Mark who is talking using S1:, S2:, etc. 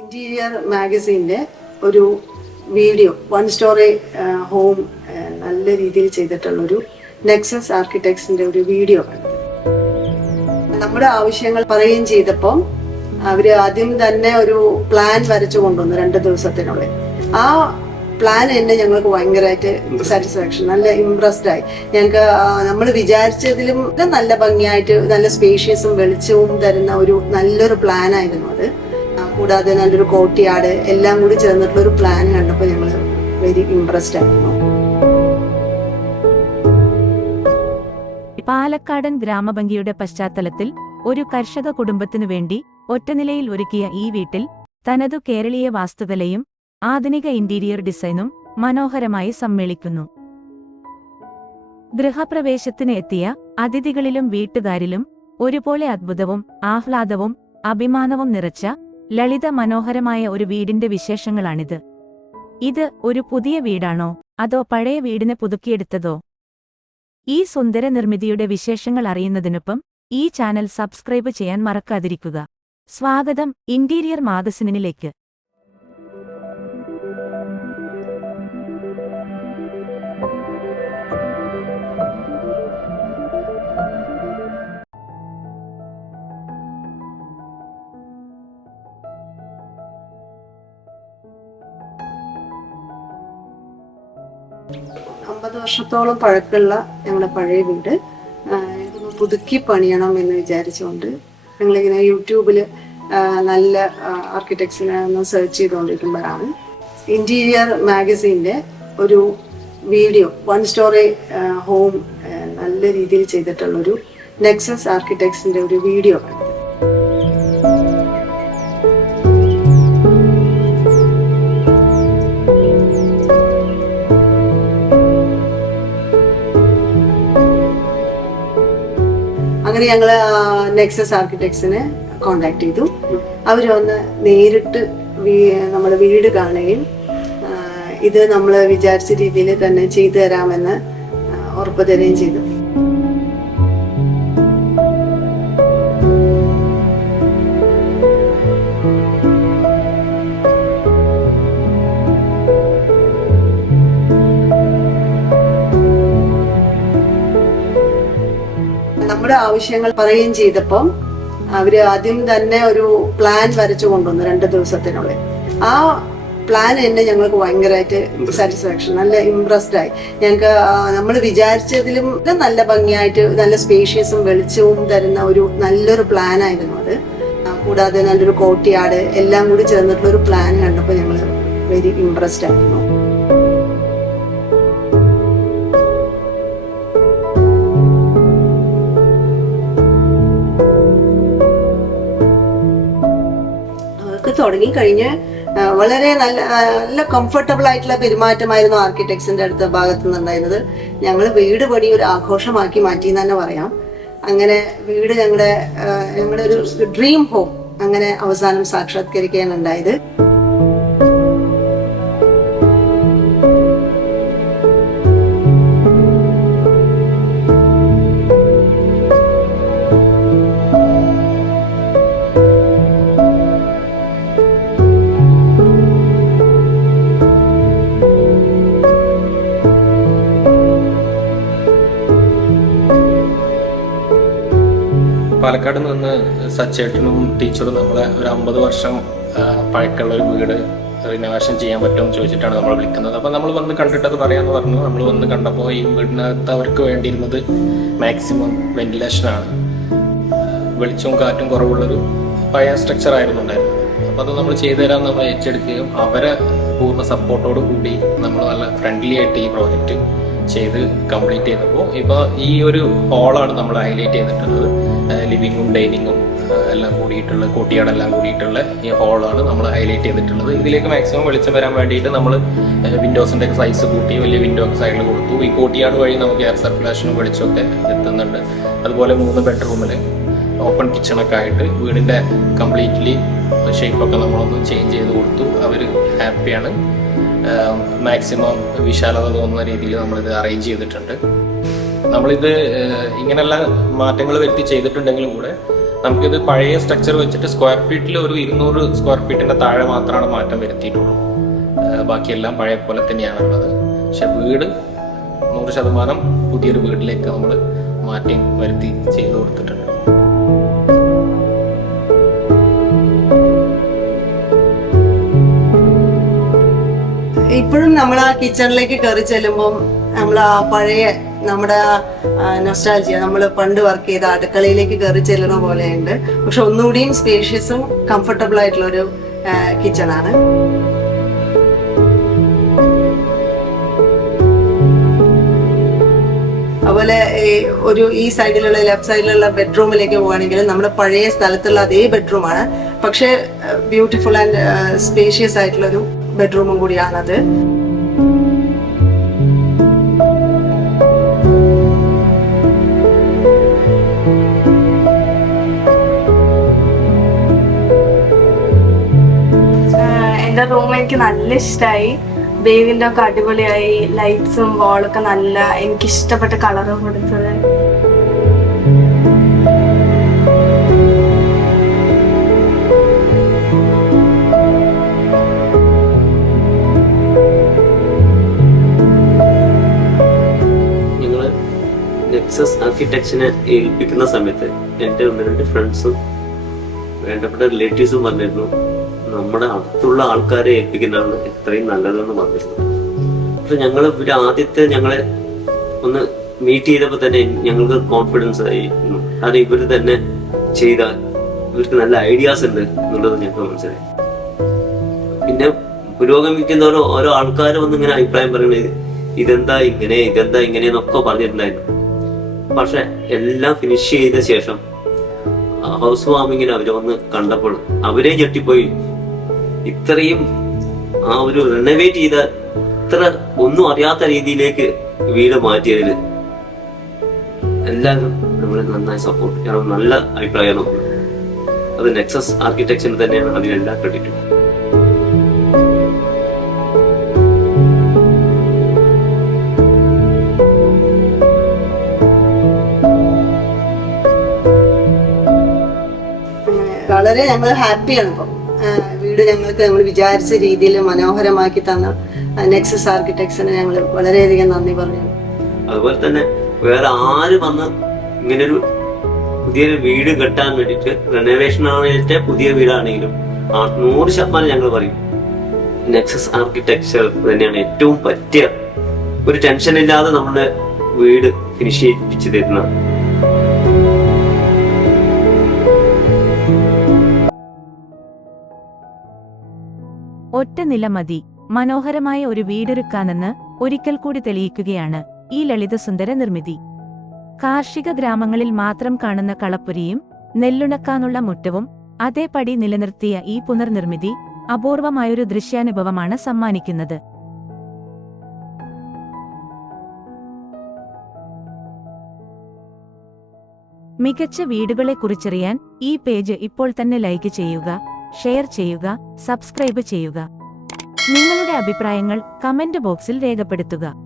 S1: Interior മാഗസീന്റെ ഒരു video one story home നല്ല രീതിയിൽ ചെയ്തിട്ടുള്ള ഒരു നെക്സസ് ആർക്കിടെക്ട്സിന്റെ ഒരു വീഡിയോ കണ്ടത് നമ്മുടെ ആവശ്യങ്ങൾ പറയുകയും ചെയ്തപ്പം അവർ ആദ്യം തന്നെ ഒരു പ്ലാൻ വരച്ചു കൊണ്ടുവന്നു രണ്ട് ദിവസത്തിനുള്ളിൽ. ആ പ്ലാൻ എന്നെ ഞങ്ങൾക്ക് ഭയങ്കരമായിട്ട് സാറ്റിസ്ഫാക്ഷൻ നല്ല ഇംപ്രസ്ഡ് ആയി. ഞങ്ങൾക്ക് നമ്മൾ വിചാരിച്ചതിലും നല്ല ഭംഗിയായിട്ട് നല്ല സ്പേഷ്യസും വെളിച്ചവും തരുന്ന ഒരു നല്ലൊരു പ്ലാൻ ആയിരുന്നു അത്. കൂടാതെ നല്ലൊരു കോട്ടിയാട് എല്ലാം കൂടി ചേർന്നിട്ടുള്ള ഒരു പ്ലാൻ കണ്ടപ്പോൾ ഞങ്ങൾ വെരി ഇംപ്രസ്ഡ് ആയിരുന്നു.
S2: പാലക്കാടൻ ഗ്രാമഭംഗിയുടെ പശ്ചാത്തലത്തിൽ ഒരു കർഷക കുടുംബത്തിനു വേണ്ടി ഒറ്റനിലയിൽ ഒരുക്കിയ ഈ വീട്ടിൽ തനതു കേരളീയ വാസ്തുകലയും ആധുനിക ഇന്റീരിയർ ഡിസൈനും മനോഹരമായി സമ്മേളിക്കുന്നു. ഗൃഹപ്രവേശത്തിന് എത്തിയ അതിഥികളിലും വീട്ടുകാരിലും ഒരുപോലെ അത്ഭുതവും ആഹ്ലാദവും അഭിമാനവും നിറച്ച ലളിത മനോഹരമായ ഒരു വീടിന്റെ വിശേഷങ്ങളാണിത്. ഇത് ഒരു പുതിയ വീടാണോ? അതോ പഴയ വീടിനെ പുതുക്കിയെടുത്തതോ? ഈ സുന്ദര നിർമ്മിതിയുടെ വിശേഷങ്ങൾ അറിയുന്നതിനൊപ്പം ഈ ചാനൽ സബ്സ്ക്രൈബ് ചെയ്യാൻ മറക്കാതിരിക്കുക. സ്വാഗതം ഇന്റീരിയർ മാഗസിനിലേക്ക്.
S1: അമ്പത് വർഷത്തോളം പഴക്കമുള്ള ഞങ്ങളുടെ പഴയ വീട്. ഇതൊന്ന് പുതുക്കി പണിയണം എന്ന് വിചാരിച്ചുകൊണ്ട് ഞങ്ങളിങ്ങനെ യൂട്യൂബിൽ നല്ല ആർക്കിടെക്ട്സിനെ ഒന്ന് സെർച്ച് ചെയ്തുകൊണ്ടിരിക്കുമ്പോഴാണ് ഇന്റീരിയർ മാഗസീന്റെ ഒരു വീഡിയോ വൺ സ്റ്റോറി ഹോം നല്ല രീതിയിൽ ചെയ്തിട്ടുള്ളൊരു നെക്സസ് ആർക്കിടെക്ട്സിന്റെ ഒരു വീഡിയോ കണ്ടത്. അങ്ങനെ ഞങ്ങൾ നെക്സസ് ആർക്കിടെക്ട്സിനെ കോണ്ടാക്ട് ചെയ്തു. അവർ വന്ന് നേരിട്ട് നമ്മുടെ വീട് കാണുകയും ഇത് നമ്മൾ വിചാരിച്ച രീതിയിൽ തന്നെ ചെയ്തു തരാമെന്ന് ഉറപ്പ് തരികയും ചെയ്തു. നമ്മുടെ ആവശ്യങ്ങൾ പറയുകയും ചെയ്തപ്പം അവർ ആദ്യം തന്നെ ഒരു പ്ലാൻ വരച്ചു കൊണ്ടുവന്നു രണ്ട് ദിവസത്തിനുള്ളിൽ. ആ പ്ലാൻ എന്നെ ഞങ്ങൾക്ക് ഭയങ്കരമായിട്ട് സാറ്റിസ്ഫാക്ഷൻ നല്ല ഇംപ്രസ്ഡ് ആയി. ഞങ്ങൾക്ക് നമ്മൾ വിചാരിച്ചതിലും നല്ല ഭംഗിയായിട്ട് നല്ല സ്പേഷ്യസും വെളിച്ചവും തരുന്ന ഒരു നല്ലൊരു പ്ലാൻ ആയിരുന്നു അത്. കൂടാതെ നല്ലൊരു കോട്ടിയാട് എല്ലാം കൂടി ചേർന്നിട്ടുള്ള ഒരു പ്ലാൻ കണ്ടപ്പോൾ ഞങ്ങൾ വെരി ഇംപ്രസ്ഡ് ആയിരുന്നു. തുടങ്ങിക്കഴിഞ്ഞ് വളരെ നല്ല നല്ല കംഫർട്ടബിൾ ആയിട്ടുള്ള പെരുമാറ്റമായിരുന്നു ആർക്കിടെക്ട്സിന്റെ അടുത്ത ഭാഗത്ത് നിന്നുണ്ടായിരുന്നത്. ഞങ്ങൾ വീട് പണി ഒരു ആഘോഷമാക്കി മാറ്റി എന്ന് തന്നെ പറയാം. അങ്ങനെ വീട് ഞങ്ങളുടെ ഞങ്ങളുടെ ഒരു ഡ്രീം ഹോം അങ്ങനെ അവസാനം സാക്ഷാത്കരിക്കുകയാണ്
S3: സച്ചേട്ടനും ടീച്ചറും നമ്മളെ ഒരു അമ്പത് വർഷം പഴക്കമുള്ള ഒരു വീട് റിനോവേഷൻ ചെയ്യാൻ പറ്റുമെന്ന് ചോദിച്ചിട്ടാണ് നമ്മൾ വിളിക്കുന്നത്. അപ്പോൾ നമ്മൾ വന്ന് കണ്ടിട്ട് അത് പറയാമെന്ന് പറഞ്ഞു. നമ്മൾ വന്ന് കണ്ടപ്പോൾ ഈ വീടിനകത്ത് അവർക്ക് വേണ്ടിയിരുന്നത് മാക്സിമം വെന്റിലേഷനാണ് വെളിച്ചവും കാറ്റും കുറവുള്ളൊരു പഴയ സ്ട്രക്ചർ ആയിരുന്നു ഉണ്ടായിരുന്നത്. അപ്പോൾ അത് നമ്മൾ ചെയ്തു തരാൻ നമ്മൾ ഏറ്റെടുക്കുകയും അവരെ പൂർണ സപ്പോർട്ടോട് കൂടി നമ്മൾ നല്ല ഫ്രണ്ട്ലി ആയിട്ട് ഈ പ്രോജക്റ്റ് ചെയ്ത് കംപ്ലീറ്റ് ചെയ്തപ്പോൾ ഇപ്പോൾ ഈ ഒരു ഹോളാണ് നമ്മൾ ഹൈലൈറ്റ് ചെയ്തിട്ടുള്ളത്. ലിവിങ്ങും ഡൈനിങ്ങും എല്ലാം കൂടിയിട്ടുള്ള കൂട്ടിയാടെല്ലാം കൂടിയിട്ടുള്ള ഈ ഹോളാണ് നമ്മൾ ഹൈലൈറ്റ് ചെയ്തിട്ടുള്ളത്. ഇതിലേക്ക് മാക്സിമം വെളിച്ചം വരാൻ വേണ്ടിയിട്ട് നമ്മൾ വിൻഡോസിന്റെ ഒക്കെ സൈസ് കൂട്ടി വലിയ വിൻഡോ ഒക്കെ സൈഡിൽ കൊടുത്തു. ഈ കൂട്ടിയാട് വഴി നമുക്ക് എയർ സർക്കുലേഷനും വെളിച്ചമൊക്കെ എത്തുന്നുണ്ട്. അതുപോലെ മൂന്ന് ബെഡ്റൂമിൽ ഓപ്പൺ കിച്ചണൊക്കെ ആയിട്ട് വീടിന്റെ കംപ്ലീറ്റ്ലി ഷേപ്പൊക്കെ നമ്മളൊന്ന് ചേഞ്ച് ചെയ്ത് കൊടുത്തു. അവർ ഹാപ്പിയാണ് മാക്സിമം വിശാലത തോന്നുന്ന രീതിയിൽ നമ്മളിത് അറേഞ്ച് ചെയ്തിട്ടുണ്ട്. നമ്മളിത് ഇങ്ങനെയുള്ള മാറ്റങ്ങൾ വരുത്തി ചെയ്തിട്ടുണ്ടെങ്കിലും കൂടെ നമുക്കിത് പഴയ സ്ട്രക്ചർ വെച്ചിട്ട് സ്ക്വയർ ഫീറ്റിൽ ഒരു ഇരുന്നൂറ് സ്ക്വയർ ഫീറ്റിന്റെ താഴെ മാത്രമാണ് മാറ്റം വരുത്തിയിട്ടുള്ളൂ. ബാക്കിയെല്ലാം പഴയ പോലെ തന്നെയാണുള്ളത് പക്ഷെ വീട് നൂറ് ശതമാനം പുതിയൊരു വീട്ടിലേക്ക് നമ്മൾ മാറ്റി വരുത്തി ചെയ്തു കൊടുത്തിട്ടുണ്ട്.
S1: ഇപ്പോഴും നമ്മൾ ആ കിച്ചണിലേക്ക് കയറി ചെല്ലുമ്പം നമ്മൾ ആ പഴയ നമ്മുടെ നൊസ്റ്റാൾജിയ നമ്മൾ പണ്ട് വർക്ക് ചെയ്ത അടുക്കളയിലേക്ക് കയറി ചെല്ലുന്ന പോലെയുണ്ട്. പക്ഷെ ഒന്നുകൂടിയും സ്പേഷ്യസും കംഫർട്ടബിൾ ആയിട്ടുള്ള ഒരു കിച്ചണാണ് അതുപോലെ ഒരു ഈ സൈഡിലുള്ള ലെഫ്റ്റ് സൈഡിലുള്ള ബെഡ്റൂമിലേക്ക് പോവുകയാണെങ്കിൽ നമ്മുടെ പഴയ സ്ഥലത്തുള്ള അതേ ബെഡ്റൂമാണ് പക്ഷേ ബ്യൂട്ടിഫുൾ ആൻഡ് സ്പേഷ്യസ് ആയിട്ടുള്ള ഒരു ബെഡ്റൂമും കൂടിയാണത്.
S4: എന്റെ റൂം എനിക്ക് നല്ല ഇഷ്ടമായി ബേവിന്റെ ഒക്കെ അടിപൊളിയായി. ലൈറ്റ്സും വാളൊക്കെ നല്ല എനിക്ക് ഇഷ്ടപ്പെട്ട കളറും കൊടുത്തത്.
S5: നെക്സസ് ആർക്കിടെക്ചറിനെ ഏൽപ്പിക്കുന്ന സമയത്ത് എന്റെ ഒന്ന് രണ്ട് ഫ്രണ്ട്സും വേണ്ടപ്പെട്ട റിലേറ്റീവ്സും പറഞ്ഞിരുന്നു നമ്മുടെ അടുത്തുള്ള ആൾക്കാരെ ഏൽപ്പിക്കുന്നതാണ് എത്രയും നല്ലതെന്ന് പറഞ്ഞിരുന്നു പക്ഷെ ഞങ്ങൾ ഒരു ആദ്യത്തെ ഞങ്ങളെ ഒന്ന് മീറ്റ് ചെയ്തപ്പോൾ തന്നെ ഞങ്ങൾക്ക് കോൺഫിഡൻസ് ആയി കാരണം ഇവർ തന്നെ ചെയ്ത ഇവർക്ക് നല്ല ഐഡിയാസ് ഉണ്ട് എന്നുള്ളത് ഞങ്ങൾക്ക് മനസ്സിലായി. പിന്നെ പുരോഗമിക്കുന്ന ഓരോ ഓരോ വന്ന് ഇങ്ങനെ അഭിപ്രായം പറയുന്നത് ഇതെന്താ ഇങ്ങനെ ഇതെന്താ ഇങ്ങനെ എന്നൊക്കെ പറഞ്ഞിട്ടുണ്ടായിരുന്നു. പക്ഷെ എല്ലാം ഫിനിഷ് ചെയ്ത ശേഷം ഹൗസ് വാമിങ്ങിന് അവരെ ഒന്ന് കണ്ടപ്പോൾ അവരെ ഞെട്ടിപ്പോയി. ഇത്രയും ആ ഒരു റിനോവേറ്റ് ചെയ്ത ഇത്ര ഒന്നും അറിയാത്ത രീതിയിലേക്ക് വീട് മാറ്റിയതിൽ എല്ലാവരും നമ്മളെ നന്നായി സപ്പോർട്ട് കാരണം നല്ല അഭിപ്രായമാണ് അത് നെക്സസ് ആർക്കിടെക്ചറിന് തന്നെയാണ് അതിനെല്ലാം ക്രെഡിറ്റും
S1: വളരെ ഞങ്ങൾ ഹാപ്പിയാണ് ഇപ്പം. വീട് ഞങ്ങൾക്ക് ഞങ്ങൾ വിചാരിച്ച രീതിയിൽ മനോഹരമാക്കി തന്ന നെക്സസ് ആർക്കിടെക്ട്സിന് ഞങ്ങൾ വളരെയധികം നന്ദി പറഞ്ഞു.
S5: അതുപോലെ തന്നെ വേറെ ആര് വന്ന് ഇങ്ങനൊരു പുതിയൊരു വീട് കെട്ടാൻ വേണ്ടിയിട്ട് റെനോവേഷൻ ആണെങ്കിലും പുതിയ വീടാണെങ്കിലും നൂറ് ശതമാനം ഞങ്ങൾ പറയും. നെക്സസ് ആർക്കിടെക്ചർ തന്നെയാണ് ഏറ്റവും പറ്റിയ ഒരു ടെൻഷൻ ഇല്ലാതെ നമ്മുടെ വീട് ഫിനിഷ് ചെയ്യിപ്പിച്ചു തരുന്നത്.
S2: ഒറ്റ നില മതി. മനോഹരമായ ഒരു വീടൊരുക്കാനെന്ന് ഒരിക്കൽ കൂടി തെളിയിക്കുകയാണ് ഈ ലളിതസുന്ദര നിർമ്മിതി. കാർഷിക ഗ്രാമങ്ങളിൽ മാത്രം കാണുന്ന കളപ്പുരിയും നെല്ലുണക്കാനുള്ള മുറ്റവും അതേപടി നിലനിർത്തിയ ഈ പുനർനിർമ്മിതി അപൂർവമായൊരു ദൃശ്യാനുഭവമാണ് സമ്മാനിക്കുന്നത്. മികച്ച വീടുകളെ കുറിച്ചറിയാൻ ഈ പേജ് ഇപ്പോൾ തന്നെ ലൈക്ക് ചെയ്യുക ഷെയർ ചെയ്യുക സബ്സ്ക്രൈബ് ചെയ്യുക. നിങ്ങളുടെ അഭിപ്രായങ്ങൾ കമന്റ് ബോക്സിൽ രേഖപ്പെടുത്തുക.